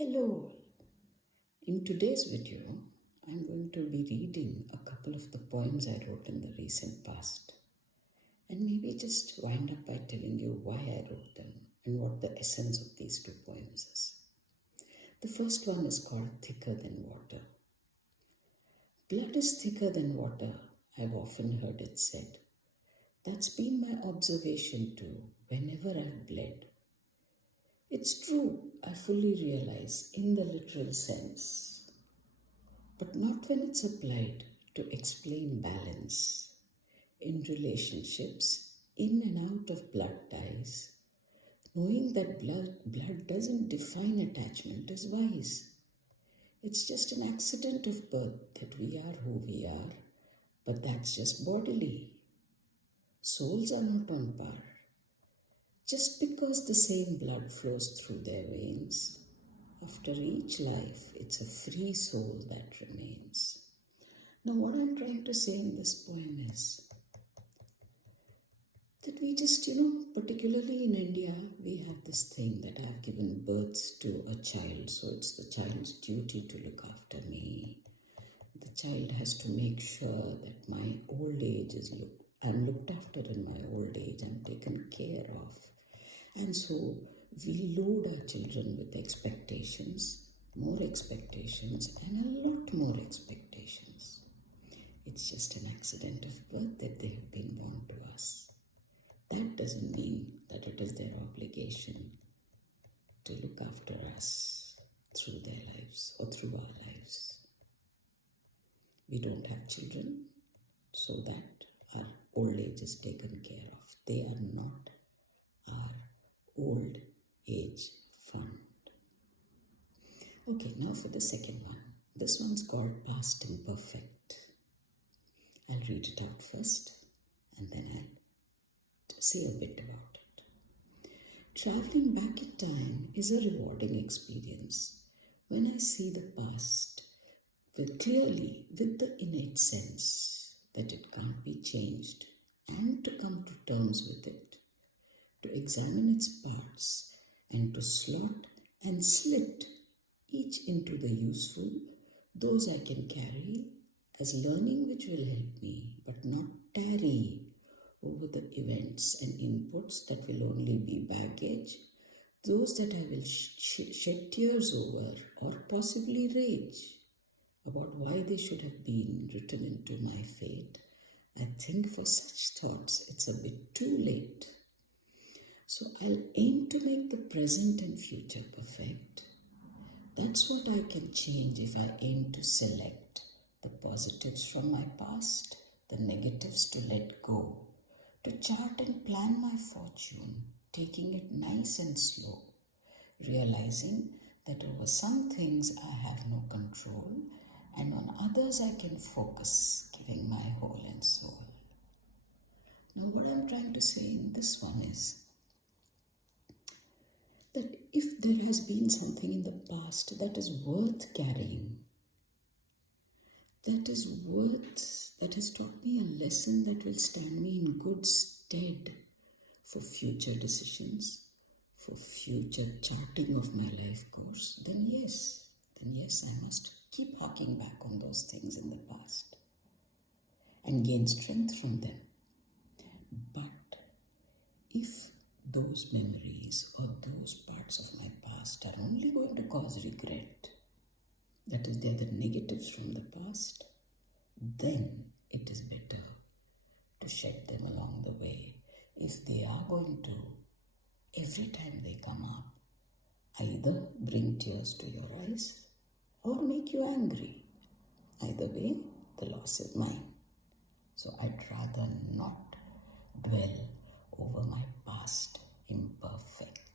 Hello. In today's video, I'm going to be reading a couple of the poems I wrote in the recent past and maybe just wind up by telling you why I wrote them and what the essence of these two poems is. The first one is called Thicker Than Water. Blood is thicker than water, I've often heard it said. That's been my observation too, whenever I've bled. It's true, I fully realize, in the literal sense, but not when it's applied to explain balance. In relationships, in and out of blood ties, knowing that blood doesn't define attachment is wise. It's just an accident of birth that we are who we are, but that's just bodily. Souls are not on par. Just because the same blood flows through their veins, after each life, it's a free soul that remains. Now, what I'm trying to say in this poem is that we just, particularly in India, we have this thing that I've given birth to a child, so it's the child's duty to look after me. The child has to make sure that my old age I'm looked after in my old age, I'm taken care of. And so we load our children with expectations, more expectations, and a lot more expectations. It's just an accident of birth that they have been born to us. That doesn't mean that it is their obligation to look after us through their lives or through our lives. We don't have children so that our old age is taken care of. They are not our old age fund. Okay, now for the second one. This one's called Past Imperfect. I'll read it out first and then I'll say a bit about it. Traveling back in time is a rewarding experience when I see the past clearly with the innate sense that it can't be changed and to come to terms with it, to examine its parts and to slot and slit each into the useful, those I can carry as learning which will help me, but not tarry over the events and inputs that will only be baggage, those that I will shed tears over or possibly rage about why they should have been written into my fate. I think for such thoughts it's a bit too late. So I'll aim to make the present and future perfect. That's what I can change if I aim to select the positives from my past, the negatives to let go, to chart and plan my fortune, taking it nice and slow, realizing that over some things I have no control and on others I can focus, giving my whole and soul. Now what I'm trying to say in this one is that if there has been something in the past that is worth carrying, that has taught me a lesson that will stand me in good stead for future decisions, for future charting of my life course, then yes, I must keep harking back on those things in the past and gain strength from them. But if those memories or those parts of my past are only going to cause regret, that is, they're the negatives from the past, then it is better to shed them along the way. If they are going to, every time they come up, either bring tears to your eyes or make you angry. Either way, the loss is mine. So I'd rather not dwell over my past imperfect.